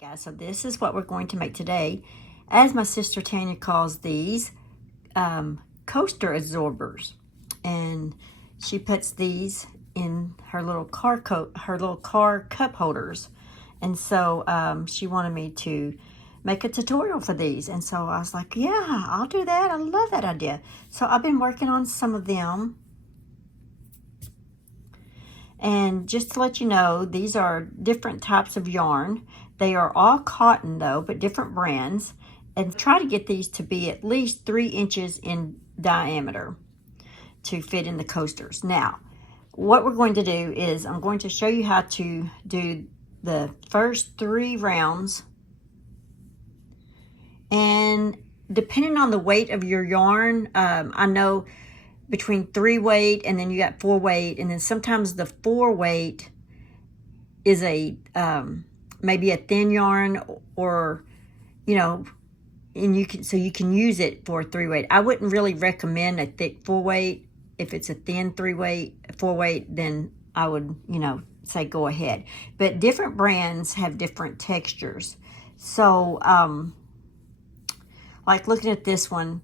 Guys, so this is what we're going to make today. As my sister Tanya calls these, coaster absorbers. And she puts these in her little car cup holders. And so she wanted me to make a tutorial for these. And so I was like, yeah, I'll do that. I love that idea. So I've been working on some of them. And just to let you know, these are different types of yarn. They are all cotton though, but different brands. And try to get these to be at least 3 inches in diameter to fit in the coasters. Now, what we're going to do is I'm going to show you how to do the first 3 rounds. And depending on the weight of your yarn, I know between 3 weight and then you got 4 weight, and then sometimes the 4 weight is a maybe a thin yarn, or you know, and you can use it for 3 weight. I wouldn't really recommend a thick 4 weight. If it's a thin 4 weight, then I would, you know, say go ahead. But different brands have different textures. So like looking at this one,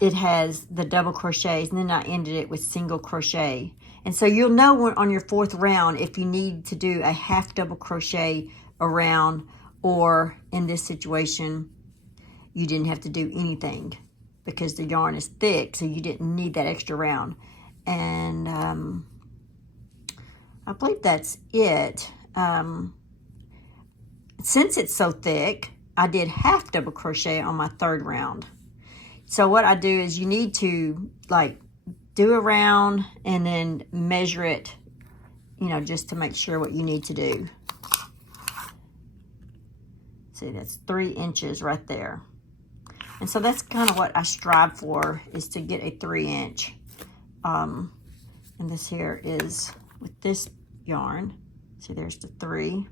it has the double crochets, and then I ended it with single crochet. And so you'll know when, on your 4th round, if you need to do a half double crochet around, or in this situation, you didn't have to do anything because the yarn is thick, so you didn't need that extra round. And I believe that's it. Since it's so thick, I did half double crochet on my 3rd round. So what I do is you need to like do a round and then measure it, you know, just to make sure what you need to do. See, that's 3 inches right there. And so that's kind of what I strive for, is to get a 3 inch. And this here is with this yarn. See, there's the 3.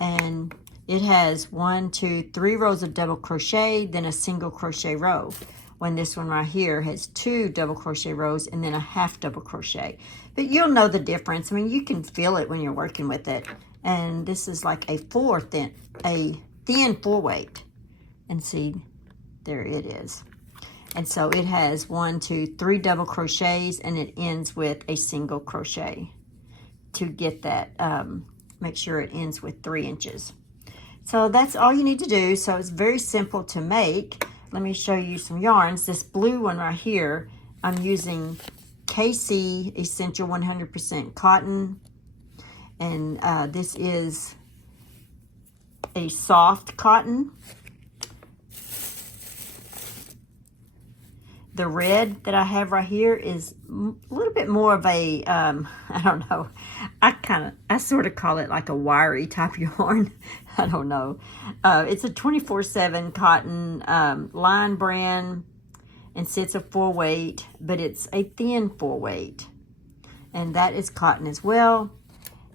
And it has 1, 2, 3 rows of double crochet, then a single crochet row. When this one right here has 2 double crochet rows and then a half double crochet. But you'll know the difference. I mean, you can feel it when you're working with it. And this is like a thin 4 weight. And see, there it is. And so it has 1, 2, 3 double crochets, and it ends with a single crochet to get that, make sure it ends with 3 inches. So that's all you need to do. So it's very simple to make. Let me show you some yarns. This blue one right here, I'm using KC Essential 100% Cotton. And this is a soft cotton. The red that I have right here is a little bit more of a, I don't know, I sort of call it like a wiry type yarn. I don't know. It's a 24/7 cotton line brand, and so it's a 4 weight, but it's a thin 4 weight. And that is cotton as well.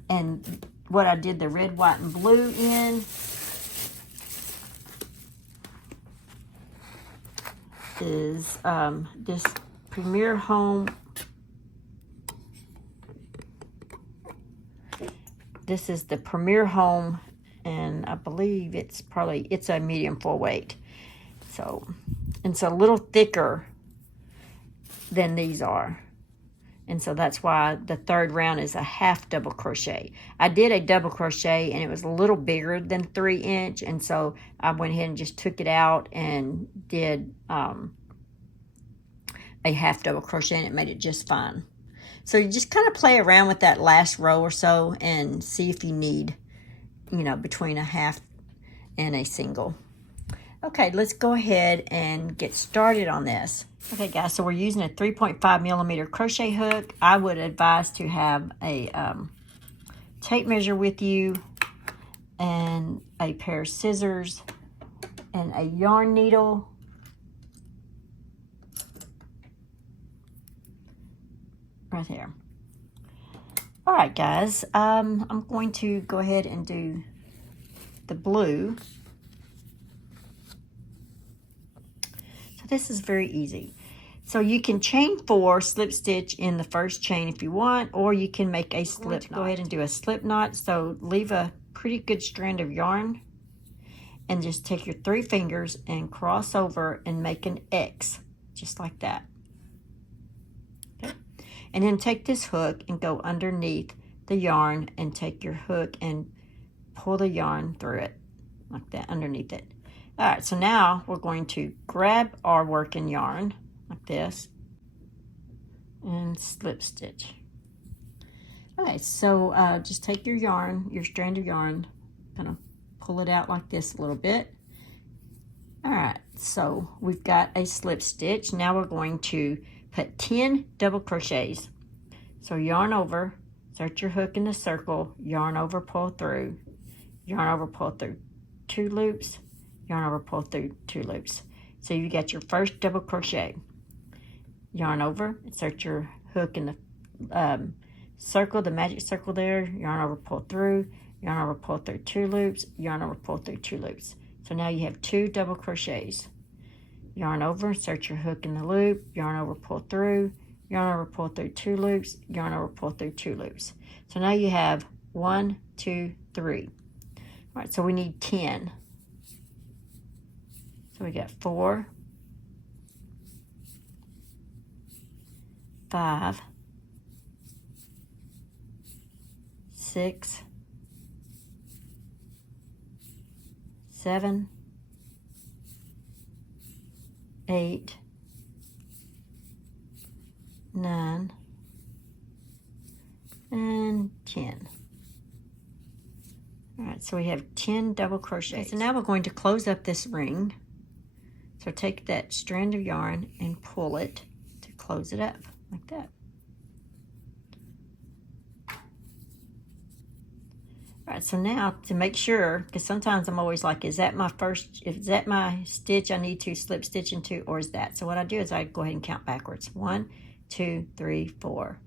And what I did the red, white, and blue in is this Premier Home. This is the Premier Home, and I believe it's a medium 4 weight. So it's a little thicker than these are. And so that's why the 3rd round is a half double crochet. I did a double crochet and it was a little bigger than 3 inch. And so I went ahead and just took it out and did a half double crochet, and it made it just fine. So you just kind of play around with that last row or so and see if you need, you know, between a half and a single. Okay, let's go ahead and get started on this. Okay guys, so we're using a 3.5 millimeter crochet hook. I would advise to have a tape measure with you, and a pair of scissors, and a yarn needle. Right here. All right guys, I'm going to go ahead and do the blue. So this is very easy. So you can chain 4, slip stitch in the first chain if you want, or you can make a slip knot. Go ahead and do a slip knot. So leave a pretty good strand of yarn, and just take your 3 fingers and cross over and make an X, just like that. Okay. And then take this hook and go underneath the yarn and take your hook and pull the yarn through it, like that, underneath it. All right, so now we're going to grab our working yarn, like this, and slip stitch. Okay, so just take your yarn, your strand of yarn, kind of pull it out like this a little bit. All right, so we've got a slip stitch. Now we're going to put 10 double crochets. So yarn over, insert your hook in the circle, yarn over, pull through, yarn over, pull through 2 loops, yarn over, pull through 2 loops. So you got your first double crochet. Yarn over, insert your hook in the circle, the magic circle there, yarn over, pull through, yarn over, pull through 2 loops, yarn over, pull through 2 loops. So now you have 2 double crochets. Yarn over, insert your hook in the loop, yarn over, pull through, yarn over, pull through 2 loops, yarn over, pull through 2 loops. So now you have 1, 2, 3. All right, so we need 10. So we got 4, 5, 6, 7, 8, 9, and 10. All right, so we have 10 double crochets. Okay, so now we're going to close up this ring. So take that strand of yarn and pull it to close it up, like that. All right, so now to make sure, because sometimes I'm always like, is that my stitch I need to slip stitch into, or is that? So what I do is I go ahead and count backwards. 1, 2, 3, 4,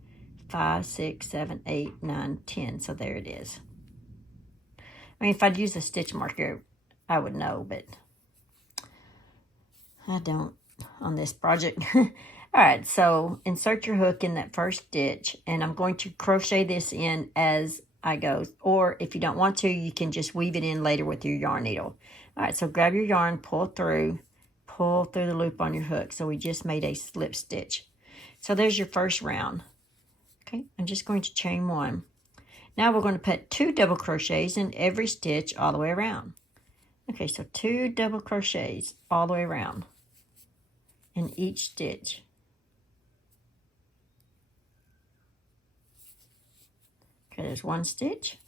5, 6, 7, 8, 9, 10. So there it is. I mean, if I'd use a stitch marker, I would know, but I don't on this project. All right, so insert your hook in that first stitch, and I'm going to crochet this in as I go, or if you don't want to, you can just weave it in later with your yarn needle. All right, so grab your yarn, pull through the loop on your hook. So we just made a slip stitch. So there's your first round. Okay, I'm just going to chain 1. Now we're going to put 2 double crochets in every stitch all the way around. Okay, so 2 double crochets all the way around in each stitch. Okay, there's 1 stitch.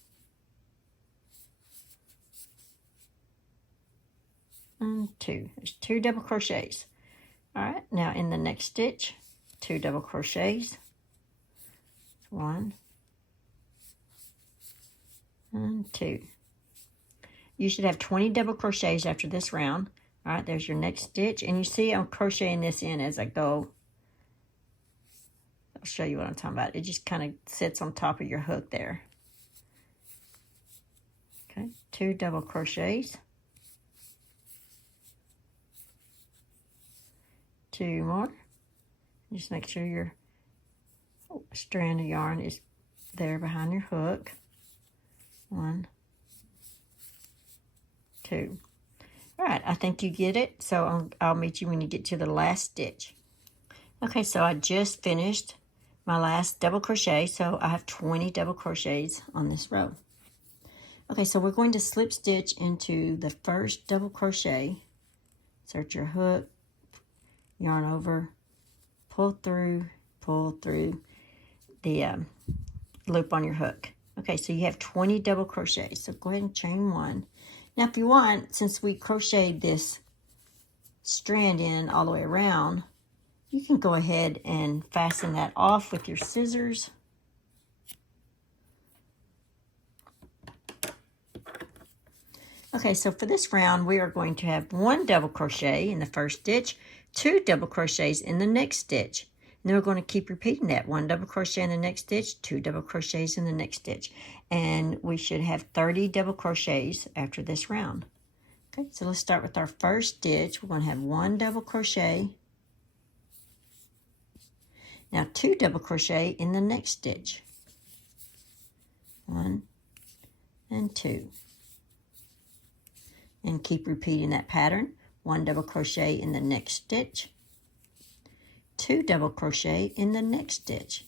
And 2. There's 2 double crochets. All right, now in the next stitch, 2 double crochets. 1 and 2. You should have 20 double crochets after this round. All right, there's your next stitch. And you see I'm crocheting this in as I go. I'll show you what I'm talking about. It just kind of sits on top of your hook there. Okay, 2 double crochets. 2 more. Just make sure your strand of yarn is there behind your hook. 1, 2. All right, I think you get it. So I'll meet you when you get to the last stitch. Okay, so I just finished my last double crochet. So I have 20 double crochets on this row. Okay, so we're going to slip stitch into the first double crochet. Insert your hook, yarn over, pull through the loop on your hook. Okay, so you have 20 double crochets. So go ahead and chain 1. Now, if you want, since we crocheted this strand in all the way around, you can go ahead and fasten that off with your scissors. Okay, so for this round, we are going to have 1 double crochet in the first stitch, 2 double crochets in the next stitch. And then we're going to keep repeating that. 1 double crochet in the next stitch, 2 double crochets in the next stitch. And we should have 30 double crochets after this round. Okay, so let's start with our first stitch. We're going to have 1 double crochet. Now 2 double crochet in the next stitch. 1, and 2. And keep repeating that pattern. 1 double crochet in the next stitch, 2 double crochet in the next stitch.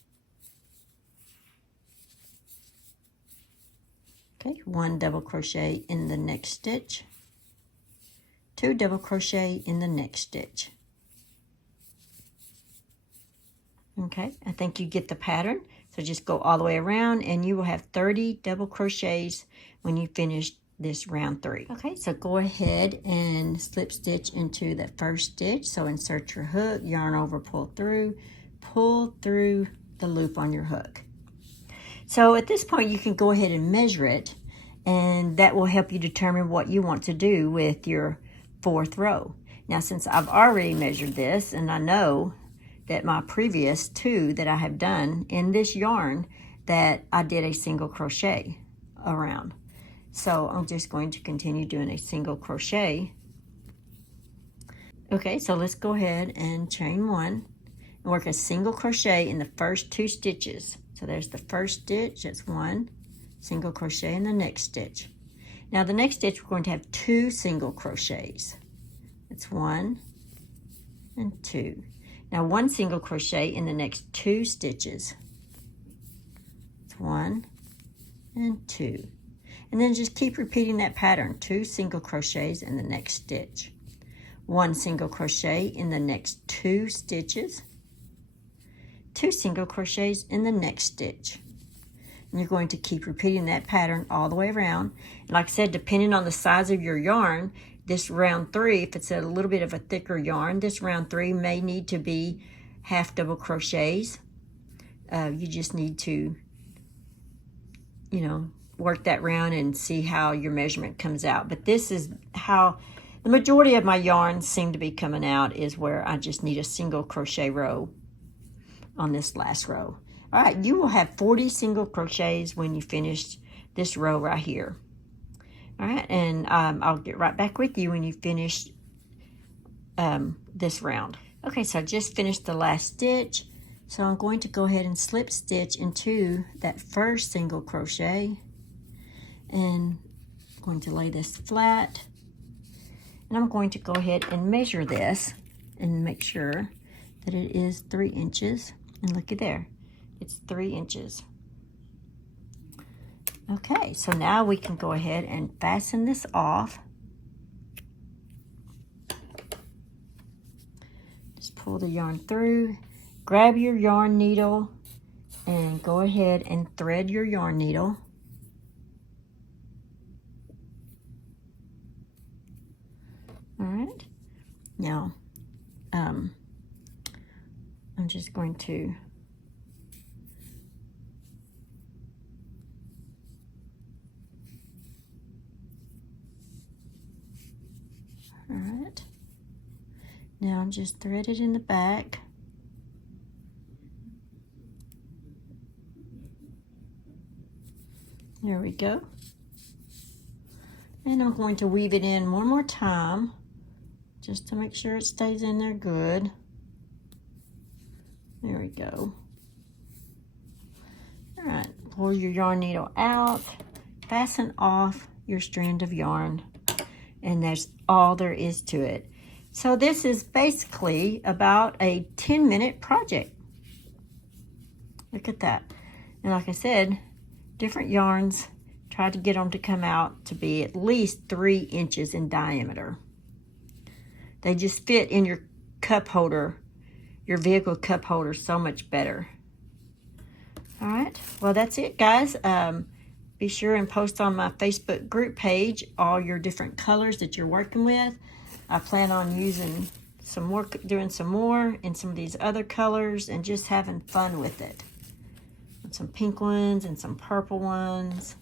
Okay, 1 double crochet in the next stitch, 2 double crochet in the next stitch. Okay, I think you get the pattern. So just go all the way around and you will have 30 double crochets when you finish this round 3. Okay, so go ahead and slip stitch into that first stitch. So insert your hook, yarn over, pull through the loop on your hook. So at this point you can go ahead and measure it, and that will help you determine what you want to do with your 4th row. Now since I've already measured this, and I know that my previous 2 that I have done in this yarn that I did a single crochet around. So I'm just going to continue doing a single crochet. Okay, so let's go ahead and chain 1 and work a single crochet in the first 2 stitches. So there's the first stitch, that's 1 single crochet in the next stitch. Now the next stitch we're going to have 2 single crochets. It's 1 and 2. Now 1 single crochet in the next 2 stitches. It's 1 and 2. And then just keep repeating that pattern. 2 single crochets in the next stitch. 1 single crochet in the next 2 stitches. 2 single crochets in the next stitch. And you're going to keep repeating that pattern all the way around. And like I said, depending on the size of your yarn, this round 3, if it's a little bit of a thicker yarn, this round 3 may need to be half double crochets. You just need to, work that round and see how your measurement comes out. But this is how the majority of my yarns seem to be coming out, is where I just need a single crochet row on this last row. All right, you will have 40 single crochets when you finish this row right here. All right, and I'll get right back with you when you finish this round. Okay, so I just finished the last stitch. So I'm going to go ahead and slip stitch into that first single crochet. And I'm going to lay this flat. And I'm going to go ahead and measure this and make sure that it is 3 inches. And looky there, it's 3 inches. Okay, so now we can go ahead and fasten this off. Just pull the yarn through, grab your yarn needle, and go ahead and thread your yarn needle. All right, now I'm just going to all right, now just thread it in the back. There we go. And I'm going to weave it in one more time, just to make sure it stays in there good. There we go. All right, pull your yarn needle out, fasten off your strand of yarn, and that's all there is to it. So this is basically about a 10-minute project. Look at that. And like I said, different yarns, try to get them to come out to be at least 3 inches in diameter. They just fit in your cup holder, your vehicle cup holder, so much better. All right, well, that's it, guys. Be sure and post on my Facebook group page all your different colors that you're working with. I plan on using some more, doing some more in some of these other colors, and just having fun with it. And some pink ones and some purple ones.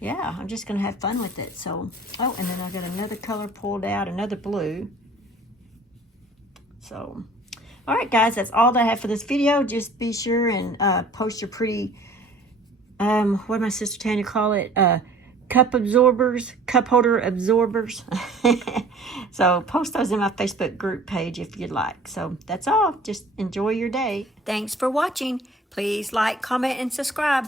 Yeah, I'm just gonna have fun with it. So, oh, and then I got another color pulled out, another blue. So, all right, guys, that's all that I have for this video. Just be sure and post your pretty, what did my sister Tanya call it? Cup absorbers, cup holder absorbers. So post those in my Facebook group page if you'd like. So that's all. Just enjoy your day. Thanks for watching. Please like, comment, and subscribe.